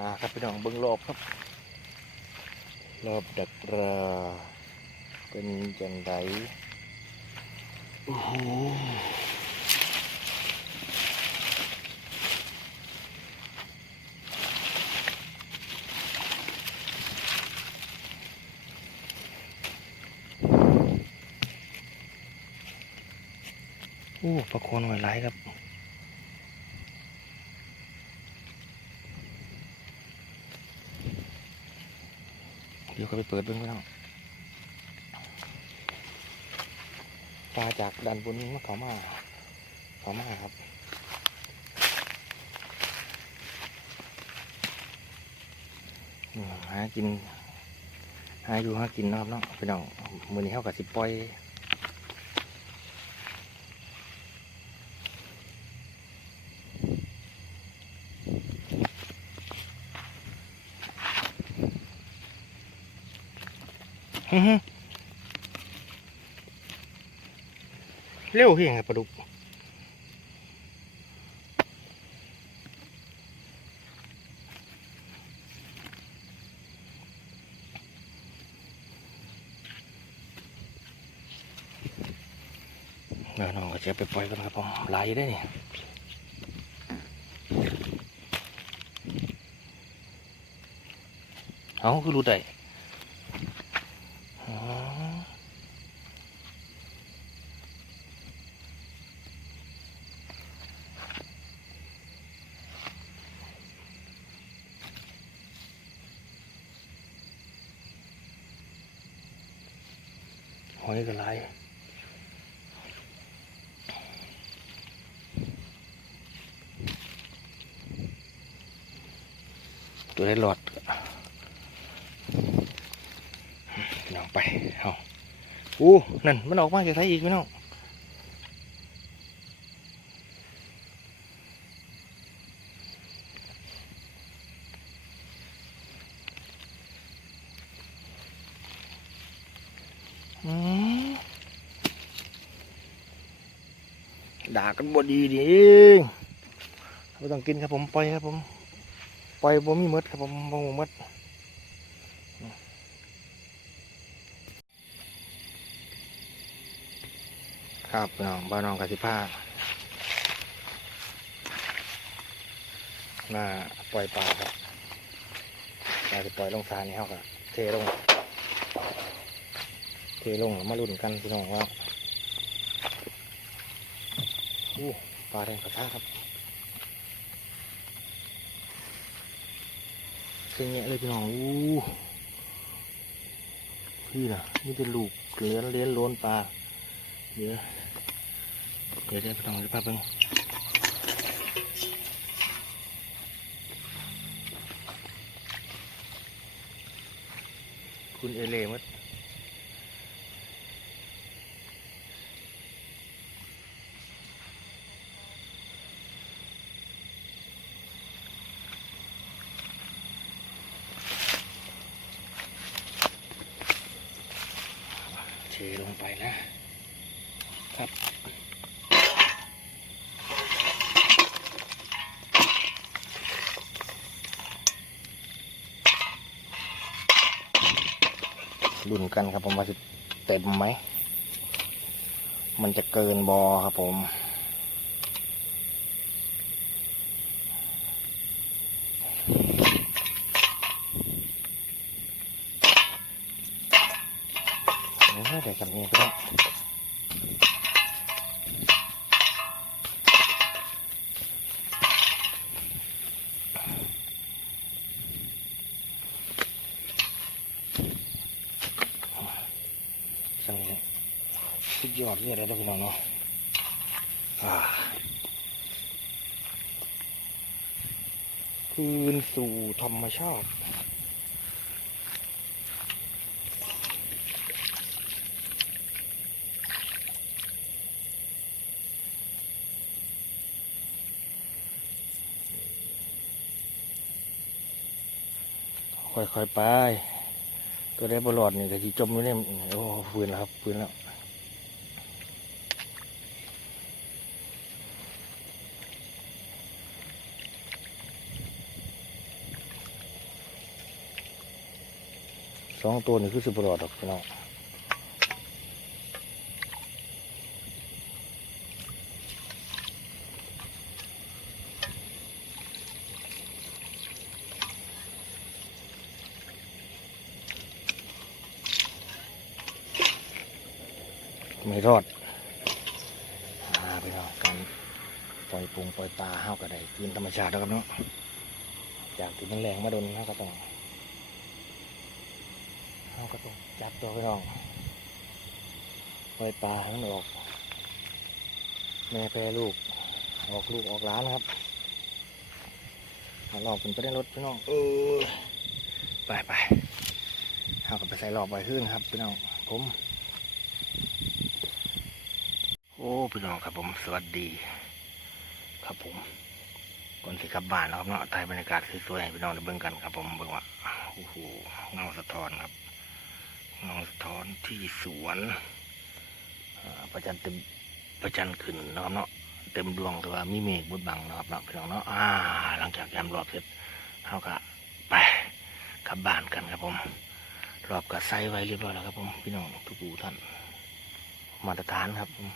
อ่าครับพี่น้องเบิ้งรอบครับ รอบดักปลาเป็นจังไดโอ้โหโอ้ปลาโคนหอยไหลครับ เดี๋ยวก็ไปเปิดเบิ้งพี่น้องปลาจากดันบนมาเขามาเขามาครับหากินหาอยู่หากินนะครับเนาะพี่น้องมือนี้เขากับสิปล่อย ฮึ่มๆเร็วเพียงครับปลาดุกเดี๋ยวน้องก็จะไปปล่อยกันครับผมไหลายได้นี่เอาคือรู้ได้อ๋อ ห อยก็หลายตัวได้หลอดลองไปเอาอู้นั่นมันออกมาจะใช้อีกไหมน้องอืม ด่ากันบดีดีเองไม่ต้องกินครับผมปล่อยครับผมปล่อยผมมีมดครับผมบ่มีมดครับน้องบ้านน้องกสิผ้าหน้าปล่อยปลาครับปลาจะปล่อยลงทานนี่เขาก็เทลงเทลงแล้วมาลุ้นกันพี่น้องว่า โอ้ปลาแดงกระทะครับเสียงเงี้ยเลยพี่น้องอู้พี่นะนี่เป็นลูกเลี้ยนเลี้ยนล้นปลาเดี๋ยวเดี๋ยวเดี๋ยวพี่น้องจะพาไปคุณเอเล่มั้ ทลงไปนะครับรุ่นกันครับผมว่าจะเต็มไหม มันจะเกินบอครับผม เดี๋ยวกันนี้ก็ได้สั่งนี้สุดยอดเนี่ยเลยนะพี่น้องเนาะคืนสู่ธรรมชาติ ค่อยๆไป ตัวได้บอลอดนี่แต่ที่จมอยู่เนี่ยโอ้ฟื้นแล้วครับฟื้นแล้วสองตัวนี่คือสิบหลอดดอกพี่น้อง ไม่รอดอ่าพี่น้องการปล่อยปุงปล่อยปลาห้าวกระไดกินธรรมชาติแล้วครับเนาะจากที่มันแรงมาโดนห้าวก็ต้องเราวก็ต้องจับตัวพี่น้องปล่อยปลาให้มันออก แม่แพรลูกออกลูกออกล้านครับเอารอบเป็นไปได้รถพี่น้องเออไปไปเอากับไปใส่รอบไว้ขึ้นครับพี่น้องผม โอ้พี่น้องครับผมสวัสดี ครับผมก่อนสิกลับบ้านนะครับเนาะถ่ายบรรยากาศสวยๆให้พี่น้องได้เบิ่งกันครับผมเบิ่งว่าโอ้โหเงาสะท้อนครับเงาสะท้อนที่สวนประจันเต็มประจันขึ้นนะครับเนาะเต็มดวงแต่ว่ามีเมฆบดบังนะครับเนาะพี่น้องเนาะอ่า หลังจากยามรอบเสร็จเขาก็ไปกลับบ้านกันครับผม รอบก็ใส่ไว้เรียบร้อยแล้วครับผมพี่น้องทุกผู้ท่านมาตรฐานครับผม